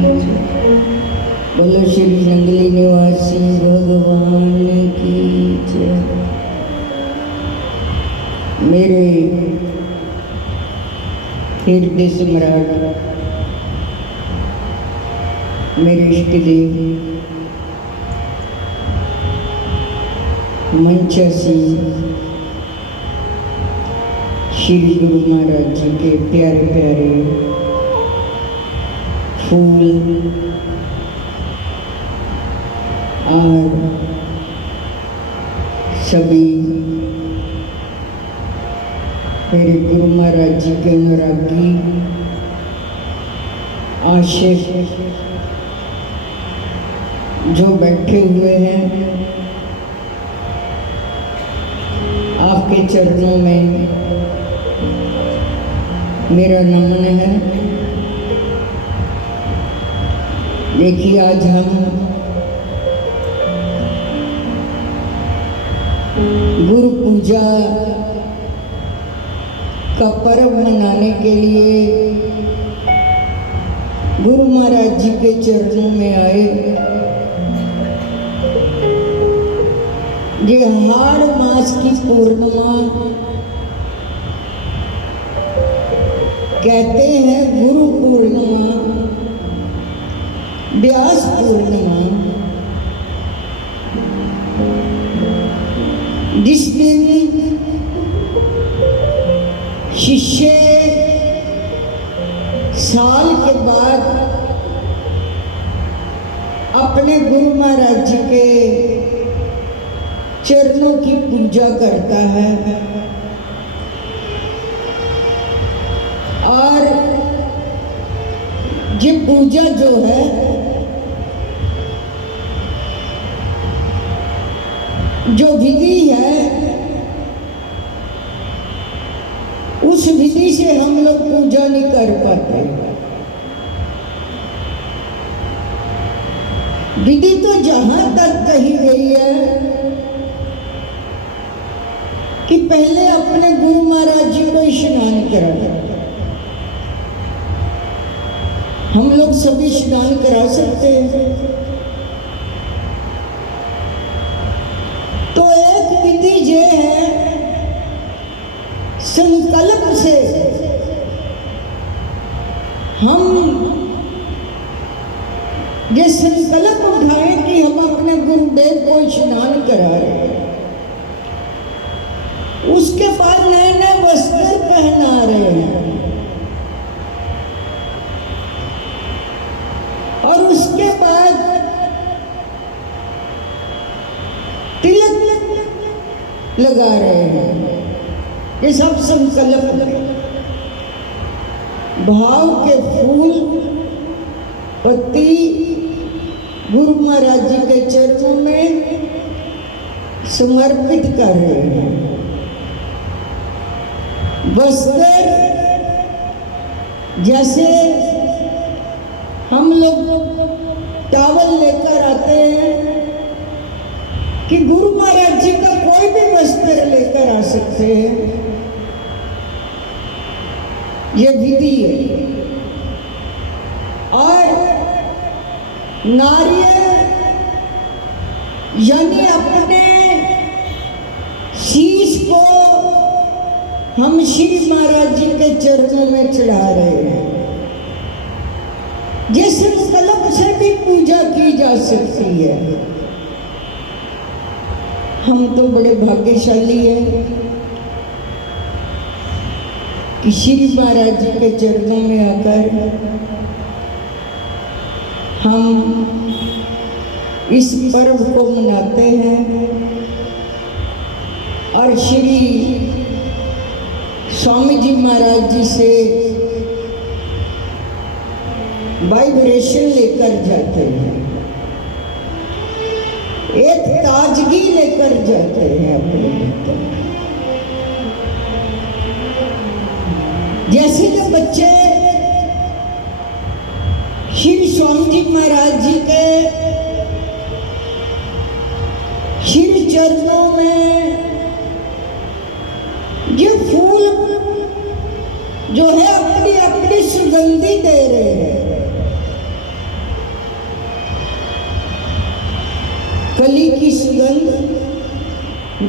बोलो श्री जंगली निवासी भगवान की जय। मेरे हृदय सम्राट, मेरे इष्ट देव मंचासी श्री गुरु महाराज जी के प्यारे प्यारे फूल और सभी मेरे गुरु महाराज जी के अनुरागी आशिक जो बैठे हुए हैं, आपके चरणों में मेरा नमन है। देखिए, आज हम गुरु पूजा का पर्व मनाने के लिए गुरु महाराज जी के चरणों में आए। ये हाड़ मास की पूर्णिमा कहते हैं, गुरु पूर्णिमा, व्यास पूर्णिमा, जिस दिन शिष्य साल के बाद अपने गुरु महाराज जी के चरणों की पूजा करता है और ये पूजा जो है जो विधि है, उस विधि से हम लोग पूजा नहीं कर पाते। विधि तो जहां तक कही गई है कि पहले अपने गुरु महाराज जी को स्नान करा। हम लोग सभी स्नान करा सकते हैं। तो एक विधि ये है, संकल्प से हम ये संकल्प उठाएं कि हम अपने गुरुदेव को स्नान करा रहे हैं। उसके बाद नए नए वस्त्र पहना रहे हैं और उसके बाद तिलक लगा रहे हैं। ये सब संकल्प भाव के फूल पत्ती गुरु महाराज जी के चरणों में समर्पित कर रहे हैं। वस्त्र जैसे हम लोग टावल लेकर आते हैं कि गुरु महाराज जी का कोई भी वस्त्र लेकर आ सकते हैं, ये विधि है। और नारियल यानी अपने शीश को हम श्री महाराज जी के चरणों में चढ़ा रहे हैं। जिस संकल्प से भी पूजा की जा सकती है। हम तो बड़े भाग्यशाली हैं कि श्री महाराज जी के चरणों में आकर हम इस पर्व को मनाते हैं और श्री स्वामी जी महाराज जी से वाइब्रेशन लेकर जाते हैं, एक ताजगी लेकर जाते हैं अपने भीतर। जैसे जो बच्चे श्री स्वामी जी महाराज जी के श्री चरणों में ये फूल जो है अपनी अपनी सुगंधी दे रहे हैं, कली की सुगंध,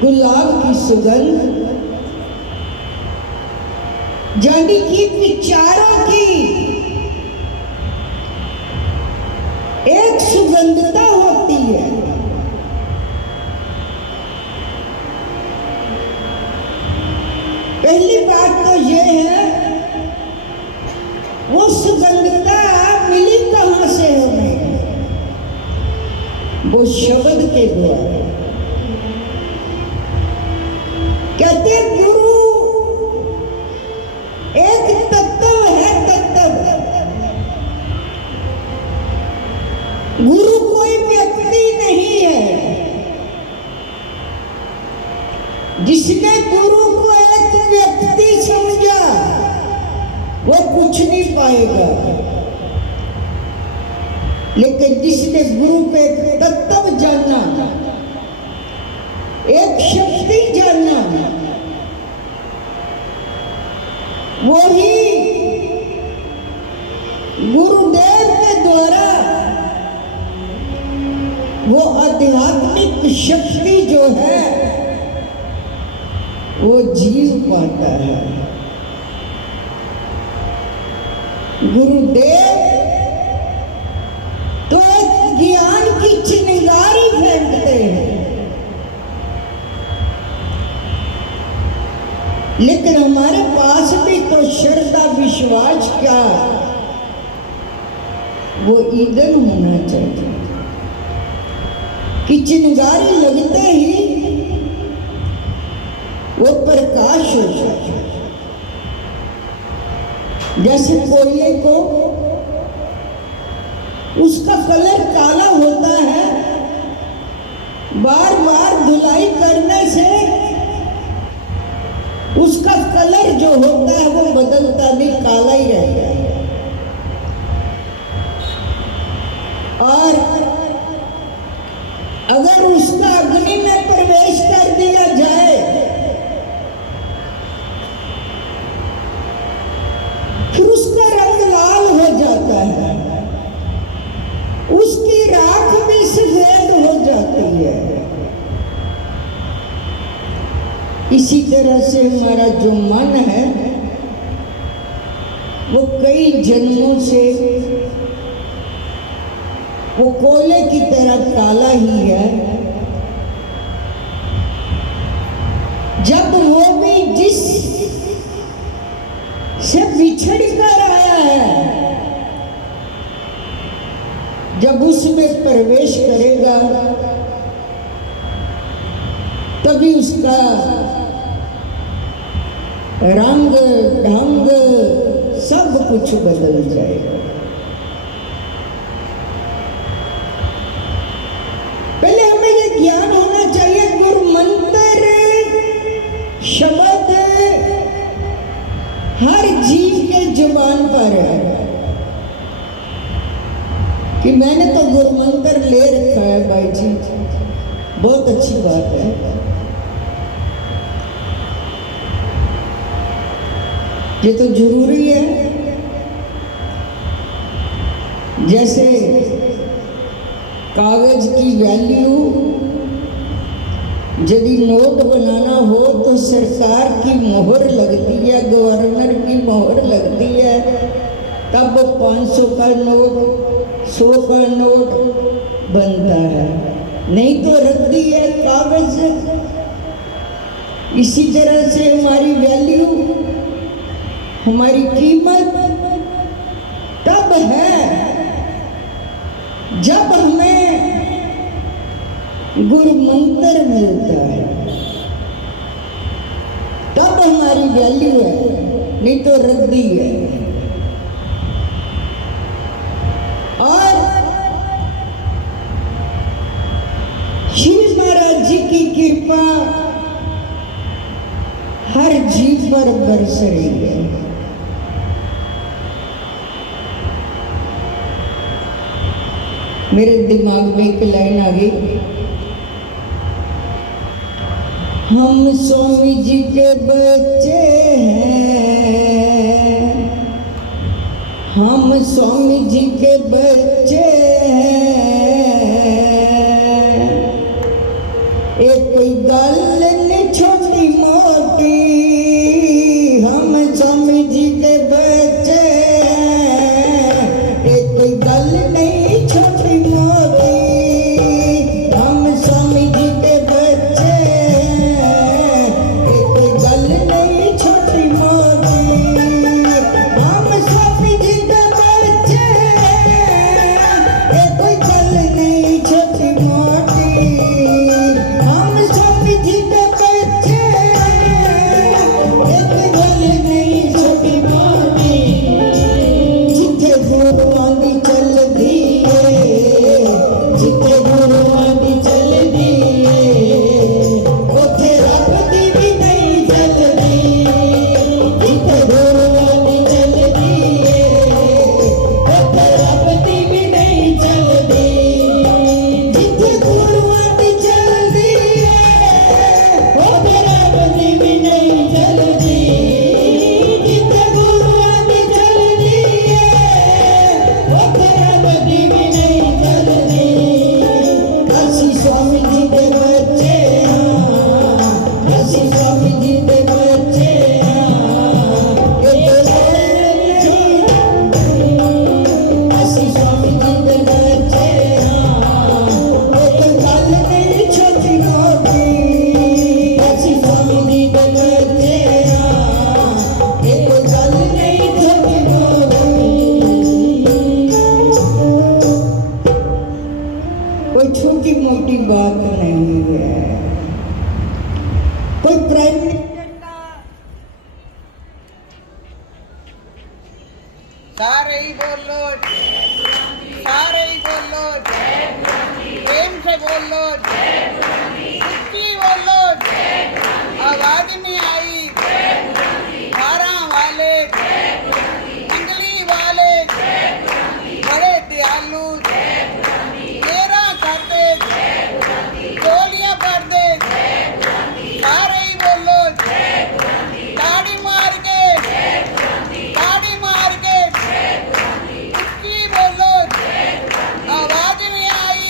गुलाब की सुगंध, यानी कि विचारों की एक सुगंधता होती है। पहली बात तो ये है, वो सुगंधता मिली कहाँ से हमें? वो शब्द के द्वारा। कहते गुरु एक तत्व है, तत्व। गुरु कोई व्यक्ति नहीं है। जिसने गुरु को एक व्यक्ति समझा वो कुछ नहीं पाएगा, लेकिन जिसने गुरु को एक तत्व जाना, एक शक्ति जाना, वही गुरुदेव के द्वारा वो आध्यात्मिक शक्ति जो है वो जीव पाता है। गुरुदेव तो एक ज्ञान की चिंगारी फेंकते हैं, लेकिन हमारे पास भी तो श्रद्धा विश्वास का वो ईंधन होना चाहिए कि चिंगारी लगते ही वो प्रकाश हो जाए। जैसे कोयले को उसका कलर काला होता है, बार बार धुलाई करने से उसका कलर जो होता है वो बदलता नहीं, काला ही रहता है। और अगर उसका अग्नि में प्रवेश कर दिया जाए फिर उसका रंग लाल हो जाता है, उसकी राख भी सफेद हो जाती है। इसी तरह से हमारा जो मन है वो कई जन्मों से वो कोयले की तरह काला ही है। जब वो भी जिस से बिछड़ कर आया है, जब उसमें प्रवेश करेगा तभी उसका रंग ढंग सब कुछ बदल जाएगा। पहले हमें ये ज्ञान होना चाहिए, गुरु मंत्र शब्द हर जीव के जुबान पर है कि मैंने तो गुरु मंत्र ले रखा है भाई जी, बहुत अच्छी बात है। ये तो जरूरी है। जैसे कागज की वैल्यू, यदि नोट बनाना हो तो सरकार की मोहर लगती है, गवर्नर की मोहर लगती है, तब 500 का नोट 100 का नोट बनता है, नहीं तो रद्दी है कागज। इसी तरह से हमारी वैल्यू, हमारी कीमत तब है जब हमें गुरु मंत्र मिलता है, तब हमारी वैल्यू है, नहीं तो रद्दी है। और श्री महाराज जी की कृपा हर जीव पर बरस रही है। मेरे दिमाग में एक लाइन आ गई, हम स्वामी जी के बच्चे हैं, हम स्वामी जी के बच्चे हैं, बात नहीं है। कोई प्राइम मिनिस्टर सारे ही बोलो, सारे ही बोलो, प्रेम से बोलो, ऊंची बोलो, आवाज नहीं आई, 12 वाले, मंगली वाले, बड़े दयालु, तेरा खाते, टोलियां कर दे, सारे ही बोलो, ताड़ी मार के, ताड़ी मार के, ऊंची बोलो, आवाज नहीं आई,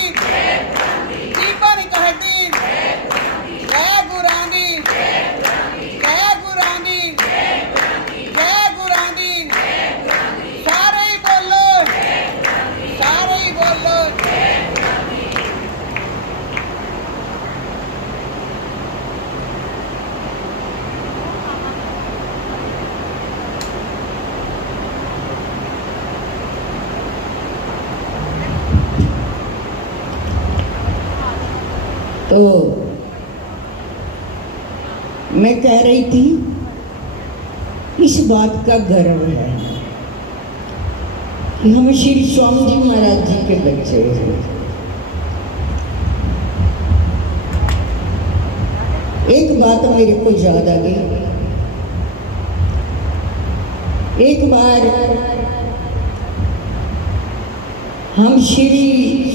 जीवन कहती, जय गुरानी, जय गुरानी, जय गुरानी, सारे ही बोलो, सारे ही बोलो। तो मैं कह रही थी, इस बात का गर्व है कि हम श्री स्वामी जी महाराज जी के बच्चे हैं। एक बात मेरे को याद आ गई। एक बार हम श्री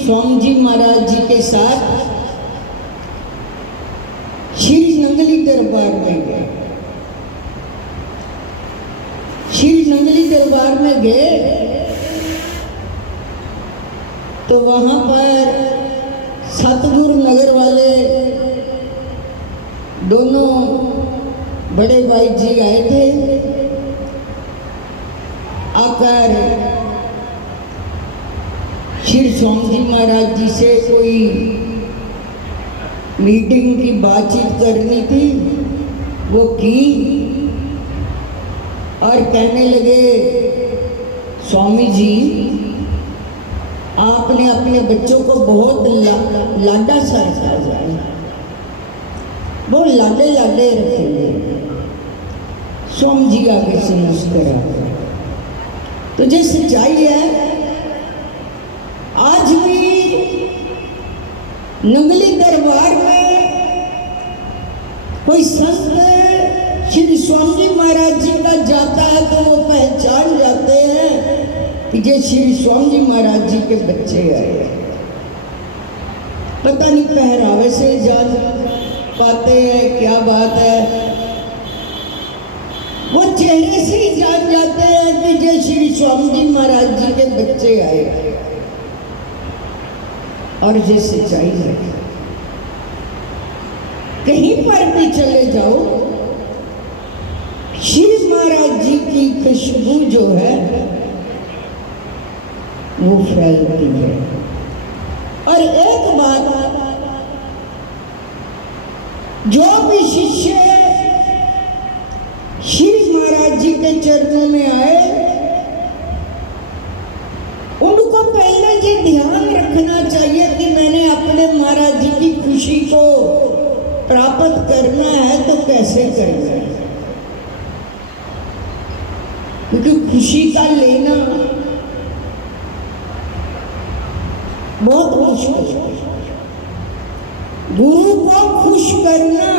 स्वामी जी महाराज जी के साथ श्री नंगली दरबार में गए। श्री नंगली दरबार में गए तो वहां पर सतगुरु नगर वाले दोनों बड़े भाई जी आए थे। आकर श्री स्वामी जी महाराज जी से कोई मीटिंग की बातचीत करनी थी, वो की और कहने लगे, स्वामी जी आपने अपने बच्चों को बहुत लाडा सा रखा जाए, बहुत लाडे लाडे रखेंगे। स्वामी जी आगे से मुस्कुरा, तो जो सच्चाई है, आज भी नंगली दरबार में कोई संत श्री स्वामी जी महाराज जी का जाता है तो वो पहचान जाते हैं कि ये श्री स्वामी जी महाराज जी के बच्चे आए। पता नहीं पहरावे से जान पाते हैं, क्या बात है, वो चेहरे से ही जान जाते हैं कि ये श्री स्वामी जी महाराज जी के बच्चे आए। और ये सच्चाई है, कहीं पर भी चले जाओ, श्री महाराज जी की खुशबू जो है वो फैलती है। और एक बात, जो भी शिष्य श्री महाराज जी के चरणों में आए, उनको पहले ये ध्यान रखना चाहिए कि मैंने अपने महाराज जी की खुशी को प्राप्त करना है तो कैसे करना है, क्योंकि खुशी का लेना बहुत मुश्किल है। गुरु को खुश करना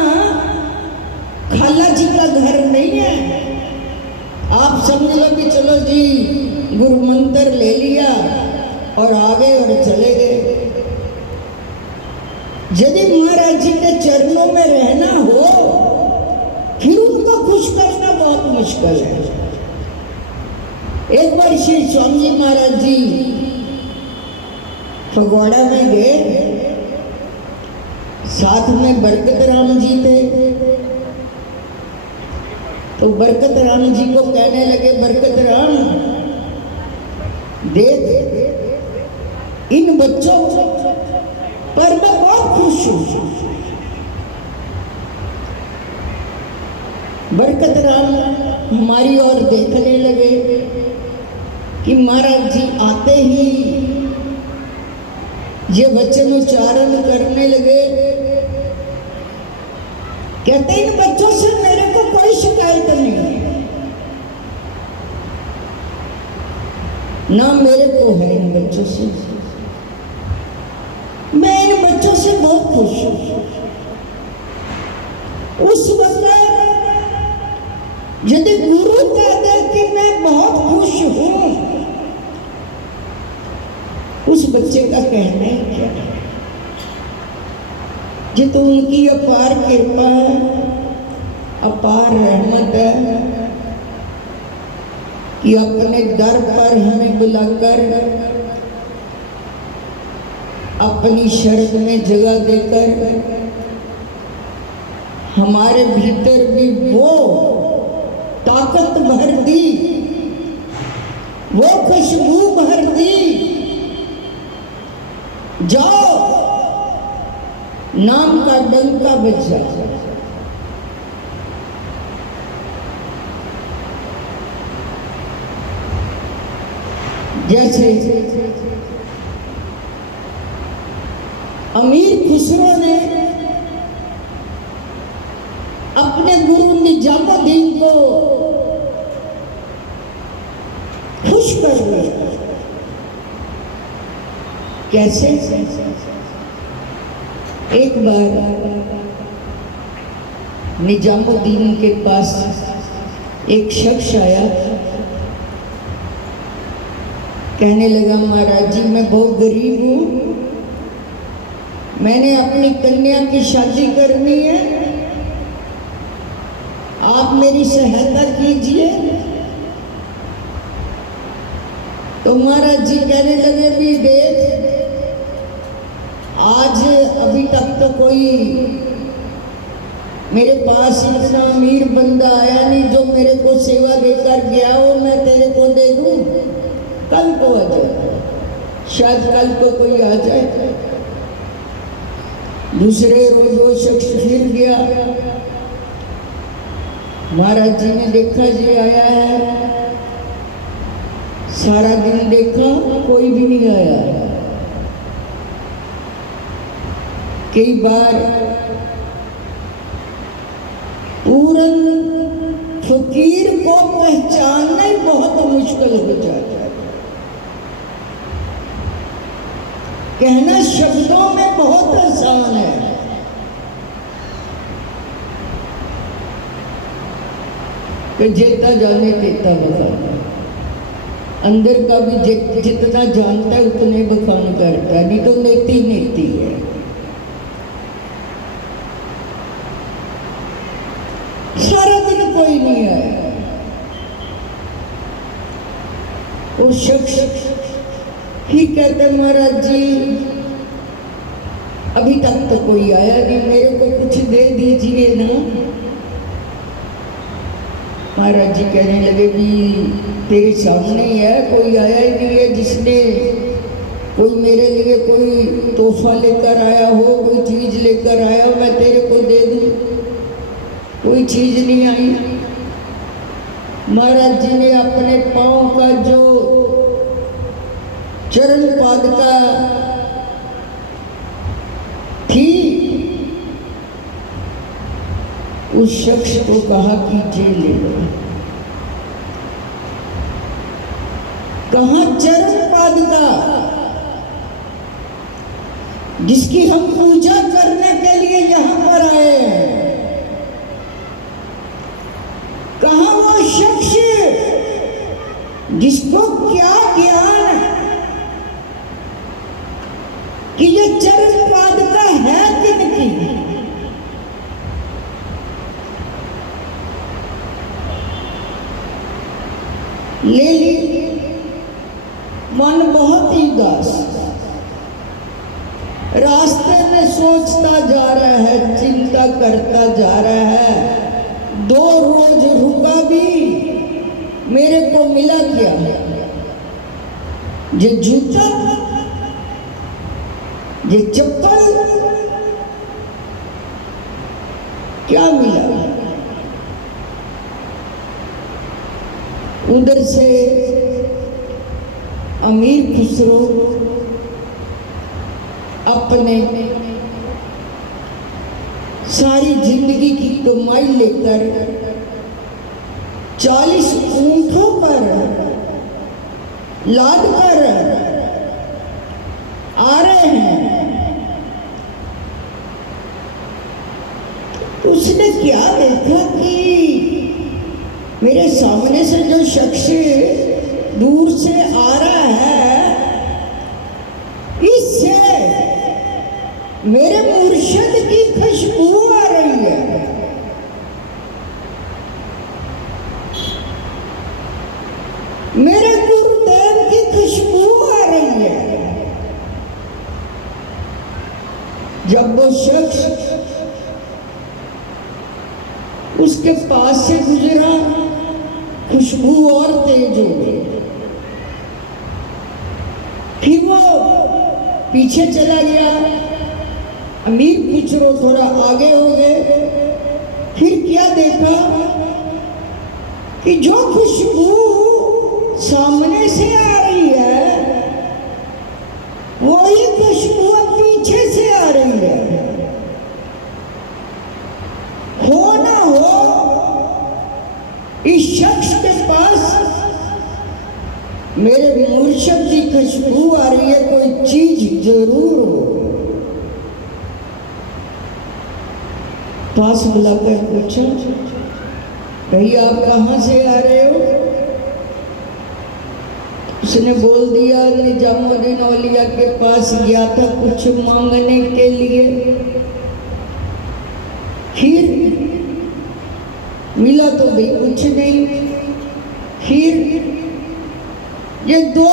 खाला जी का घर नहीं है। आप समझ लो कि चलो जी गुरु मंत्र ले लिया और आ गए और चले गए। यदि महाराज जी के चरणों में रहना हो फिर उनको खुश करना बहुत मुश्किल है। एक बार श्री स्वामी जी महाराज जी फगवाड़ा में गए, साथ में बरकत राम जी थे। तो बरकत राम जी को कहने लगे, बरकत राम देख इन बच्चों पर मैं बहुत खुश हूं। बरकत राम हमारी ओर देखने लगे कि महाराज जी आते ही ये वचन उच्चारण करने लगे। कहते इन बच्चों से मेरे को कोई शिकायत नहीं है, ना मेरे को है इन बच्चों से। मैं इन बच्चों से बहुत खुश हूं। उस वक्त यदि गुरु कह दे कि मैं बहुत खुश हूं, उस बच्चे का कहना ही क्या है। ये तो उनकी अपार कृपा है, अपार रहमत है कि अपने दर पर हमें बुलाकर अपनी शरण में जगह देकर हमारे भीतर भी वो ताकत भर दी, वो खुशबू भर दी। जाओ, नाम का डंका बजा। जैसे अमीर खुसरो ने अपने गुरु निजामुद्दीन को खुश कर लिया। कैसे? एक बार निजामुद्दीन के पास एक शख्स आया, कहने लगा महाराज जी मैं बहुत गरीब हूं, मैंने अपनी कन्या की शादी करनी है, आप मेरी सहायता कीजिए। तो महाराज जी कहने लगे भी देख, आज अभी तक तो कोई मेरे पास इतना अमीर बंदा आया नहीं जो मेरे को सेवा देकर गया हो, मैं तेरे को दे दूं, कल को आ जाए, शायद कल को कोई आ जाए। दूसरे रोज वो शख्स फिर गया, महाराज जी ने देखा जी आया है, सारा दिन देखा कोई भी नहीं आया। कई बार पूरन फकीर को पहचानना ही बहुत मुश्किल हो जाता है। कहना शब्दों में बहुत आसान है, कि जेता जाने तेता बखान, अंदर का भी जितना जानता है उतने बखान करता है, नहीं तो नेति नेति है। सारा दिन कोई नहीं आया। वो शख्स ही कहते महाराज जी अभी तक तो कोई आया नहीं, मेरे को कुछ दे दीजिए ना। महाराज जी कहने लगे भी तेरे सामने ही है, कोई आया ही नहीं है जिसने कोई मेरे लिए कोई तोहफा लेकर आया हो, कोई चीज लेकर आया हो मैं तेरे को दे दूं, कोई चीज नहीं आई। महाराज जी ने अपने पांव का जो चरण पादुका थी उस शख्स को कहा कि जे ले लो। कहा चरण पादुका जिसकी हम पूजा करने के लिए यहां पर आए हैं, कहा वो शख्स जिसको क्या ज्ञान कि ये चरण पादुका है किनकी। ले ली, मन बहुत ही उदास, रास्ते में सोचता जा रहा है, चिंता करता जा रहा है। 2 रोज रुका भी, मेरे को मिला क्या? ये जूता, ये चप्पल, क्या मिला? उधर से अमीर खुसरो आपने सारी जिंदगी की कमाई लेकर 40 ऊंटों पर लाद कर आ रहे हैं। उसने क्या देखा कि मेरे सामने से जो शख्स दूर से आ रहा है, इससे मेरे मुर्शिद की खुशबू आ रही है। मेरे गुरुदेव की खुशबू आ रही है। जब वो शख्स उसके पास से गुजरा, खुशबू और तेज हो गई। फिर वो पीछे चला गया। अमीर खुसरो थोड़ा आगे हो गए। फिर क्या देखा कि जो खुशबू सामने से आ रही है, वही खुशबू पीछे से आ रही है। हो ना हो इस शख्स के पास मेरे मुर्शिद की खुशबू आ रही है, कोई चीज जरूर हो। पास बुलाकर पूछा, भैया आप कहाँ से आ रहे हो? उसने बोल दिया, निजामुद्दीन औलिया के पास गया था कुछ मांगने के लिए, फिर मिला तो भाई कुछ नहीं। फिर ये 2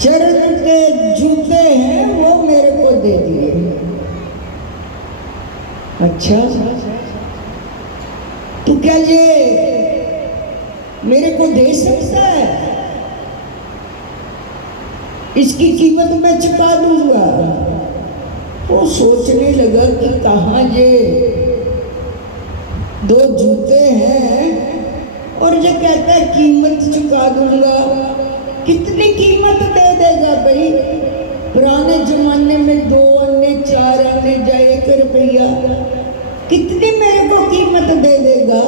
चरण के जूते हैं वो मेरे को दे दिए। अच्छा, तो क्या ये मेरे को दे सकता है? इसकी कीमत मैं चुका दूंगा। वो सोचने लगा कि कहाँ ये 2 जूते हैं और ये कहता है कीमत चुका दूंगा। कितनी कीमत दे देगा भाई? पुराने जमाने में 2 अन्ने 4 अन्ने जाए 1 रुपया, कितनी मेरे को कीमत दे देगा?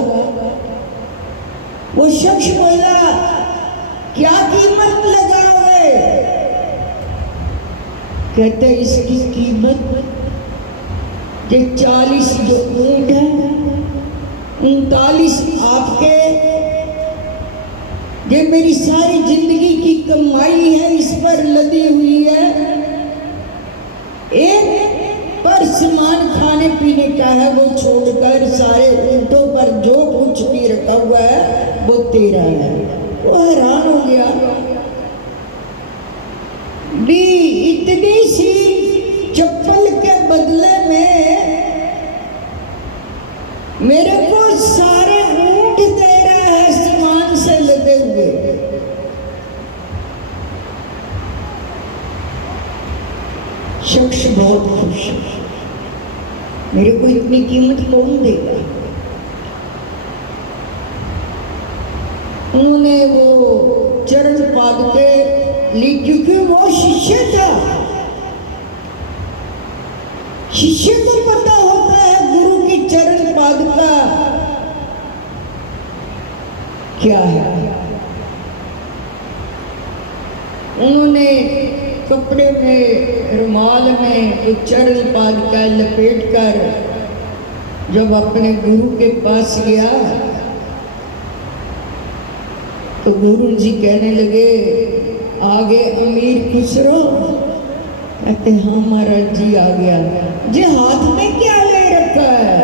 वो शख्स बोला, क्या कीमत लगाओगे? कहते इसकी कीमत ये 40 जो ऊंट है, 39 आपके, ये मेरी सारी जिंदगी की कमाई है, इस पर लदी हुई है। एक पर सामान खाने पीने का है, वो छोड़कर सारे ऊंटों पर जो कुछ भी रखा हुआ है वो तेरा है। वो हैरान हो गया भी, इतनी सी चप्पल के बदले में मेरे को सारे ऊंट दे रहा है सामान से लदे हुए। शख्स बहुत खुश है, मेरे को इतनी कीमत कौन देगा? उन्होंने वो चरण पादुके ली, क्योंकि वो शिष्य था। शिष्य को पता होता है गुरु की चरण पादुका क्या है। उन्होंने कपड़े में, रुमाल में एक चरण पादुका लपेट कर जब अपने गुरु के पास गया तो गुरु जी कहने लगे, आगे अमीर खुसरो? कहते हाँ महाराज जी आ गया। ये हाथ में क्या ले रखा है?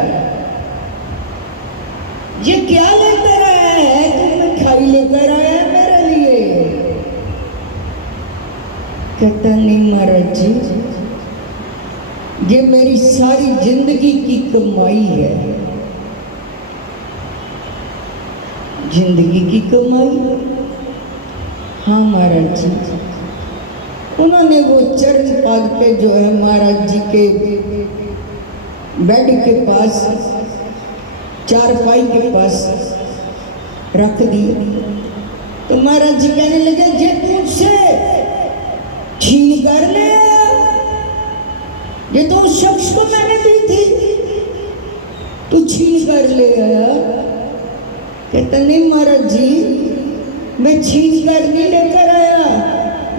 ये क्या लेकर आया है? तुम मिठाई लेकर आया है मेरे लिए? कहता नहीं महाराज जी, ये मेरी सारी जिंदगी की कमाई है। जिंदगी की कमाई? हाँ महाराज जी। उन्होंने वो चरण पाद पे जो है महाराज जी के बेड के पास, चारपाई के पास रख दी। तो महाराज जी कहने लगे, जे मुझसे छीन कर ले ये तो उस शख्स को मैंने दी थी, तू छीन कर ले आया। कहता नहीं महाराज जी, मैं छीन कर नहीं लेकर आया,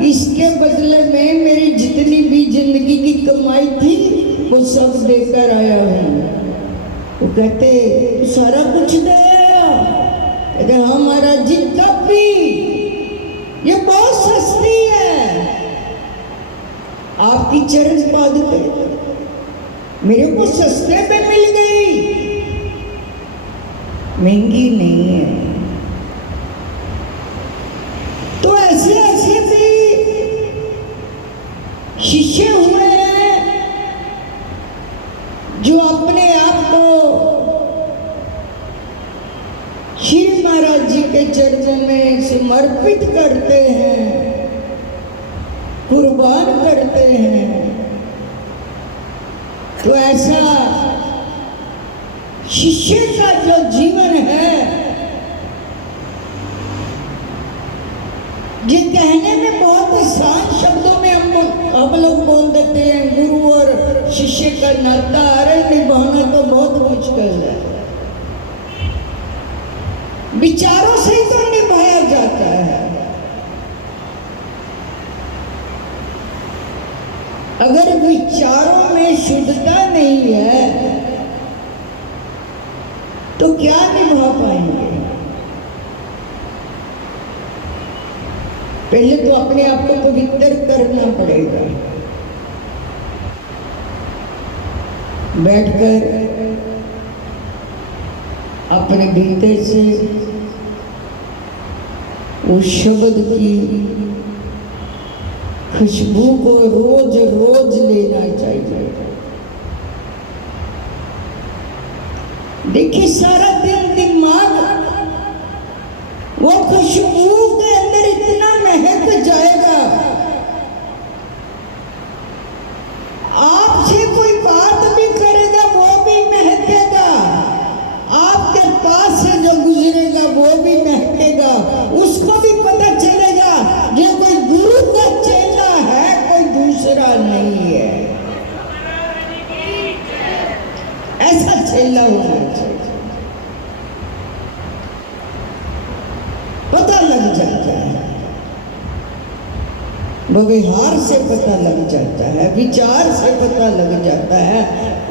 इसके बदले में मेरी जितनी भी जिंदगी की कमाई थी वो सब देकर आया हूँ। वो कहते सारा कुछ दे आया? कहते हाँ महाराज जी, तब भी ये बहुत सस्ती है, आपकी चरण पादुके मेरे को सस्ते पे मिल गई, महंगी नहीं है। तो ऐसे ऐसे भी शिष्य हुए हैं जो अपने आप को श्री महाराज जी के चरणों में समर्पित करते हैं, कुर्बान करते हैं। तो ऐसा शिष्य का जो जीवन है, ये कहने में बहुत आसान शब्दों में हम लोग बोल देते हैं, गुरु और शिष्य का नाता, अरे निभाना तो बहुत मुश्किल है। विचारों से ही तो निभाया जाता है। अगर विचारों में शुद्धता नहीं है तो क्या निभा पाएंगे? पहले तो अपने आप को पवित्र करना पड़ेगा। बैठकर अपने भीतर से उस शब्द की खुशबू को रोज रोज लेना चाहिए। देखिए सारा दिन दिमाग वो खुशबू के अंदर इतना महक जाएगा, आपसे कोई बात भी करेगा वो भी महकेगा, आपके पास से जो गुजरेगा वो भी महकेगा, उसको भी पता चलेगा ये कोई गुरु का चेला है, कोई दूसरा नहीं है। ऐसा चेला होना चाहिए। पता लग जाता है, व्यवहार से पता लग जाता है, विचार से पता लग जाता है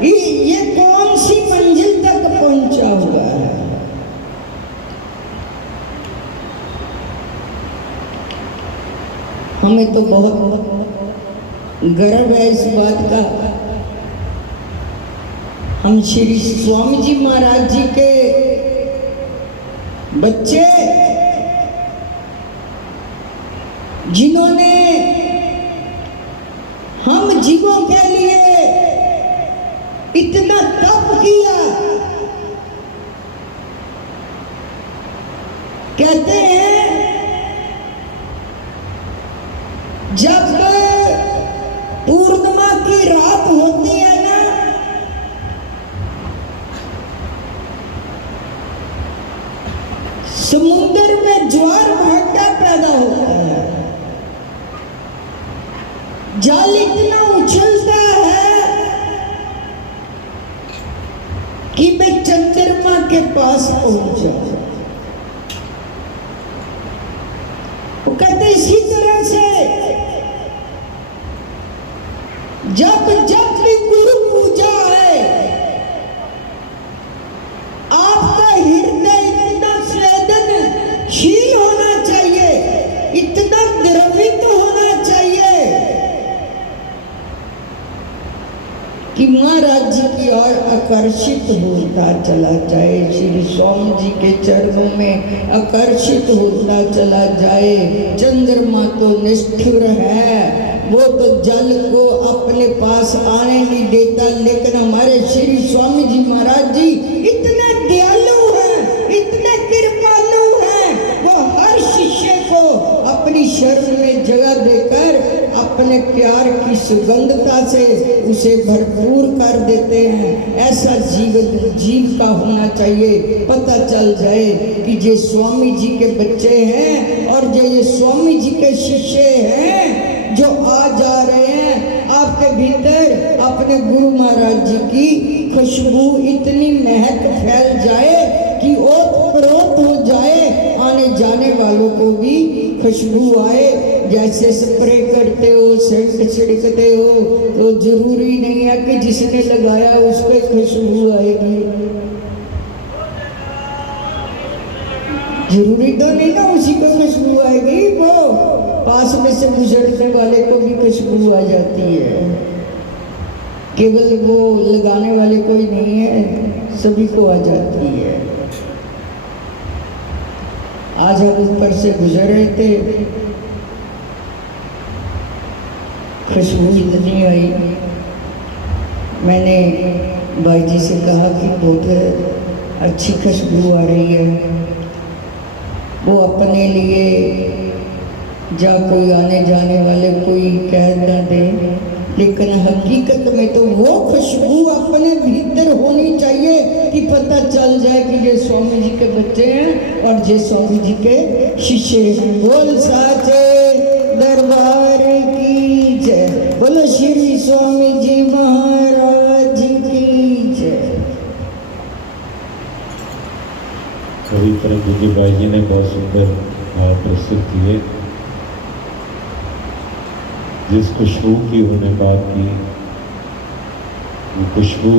ये कौन सी मंजिल तक पहुंचा हुआ है। हमें तो बहुत गर्व है इस बात का, हम श्री स्वामी जी महाराज जी के बच्चे, जिन्होंने हम जीवों के लिए इतना तप किया। कहते हैं जब पूर्णिमा की रात होती है ना, समुद्र में ज्वार भाटा पैदा होता है, जल इतना उछलता है कि मैं चंद्रमा के पास पहुंच जाऊं। वो कहते इसी तरह से जब जब भी गुरु पूजा है, आपका हृदय इतना संवेदनशील होना चाहिए, इतना द्रवित होना चाहिए कि महाराज जी की ओर आकर्षित होता चला जाए, श्री स्वामी जी के चरणों में आकर्षित होता चला जाए। चंद्रमा तो निष्ठुर है, वो तो जल को अपने पास आने नहीं देता, लेकिन हमारे श्री स्वामी जी महाराज जी इतने दयालु हैं, इतने कृपालु हैं, वो हर शिष्य को अपनी शरण में जगह देकर अपने प्यार की सुगंधता से उसे भरपूर कर देते हैं। ऐसा जीवन जीव का होना चाहिए। पता चल जाए कि ये स्वामी जी के बच्चे हैं और ये स्वामी जी के शिष्य हैं जो आ जा रहे हैं आपके भीतर अपने गुरु महाराज जी की खुशबू इतनी महक फैल जाए कि ओत प्रोत हो जाए, आने जाने वालों को भी खुशबू आए। जैसे स्प्रे करते हो, सेंट छिड़कते हो, तो जरूरी नहीं है कि जिसने लगाया उसको खुशबू आएगी। जरूरी तो नहीं ना उसी को खुशबू आएगी, वो पास में से गुजरने वाले को भी खुशबू आ जाती है। केवल वो लगाने वाले कोई नहीं है, सभी को आ जाती है। आज हम ऊपर से गुजर रहे थे, खुशबू इतनी आई, मैंने भाई जी से कहा कि बहुत अच्छी खुशबू आ रही है। वो अपने लिए जा कोई आने जाने वाले कोई कह ना दे, लेकिन हकीकत में तो वो खुशबू अपने भीतर होनी चाहिए कि पता चल जाए कि ये स्वामी जी के बच्चे हैं और ये स्वामी जी के शिष्य हैं। बोल साचे दरबार की जय, बोलो श्री स्वामी जी महाराज की जय। कभी तरह गुरु भाई जी ने बहुत सुंदर भाव प्रस्तुत किए। जिस खुशबू की उन्होंने बात की, वो खुशबू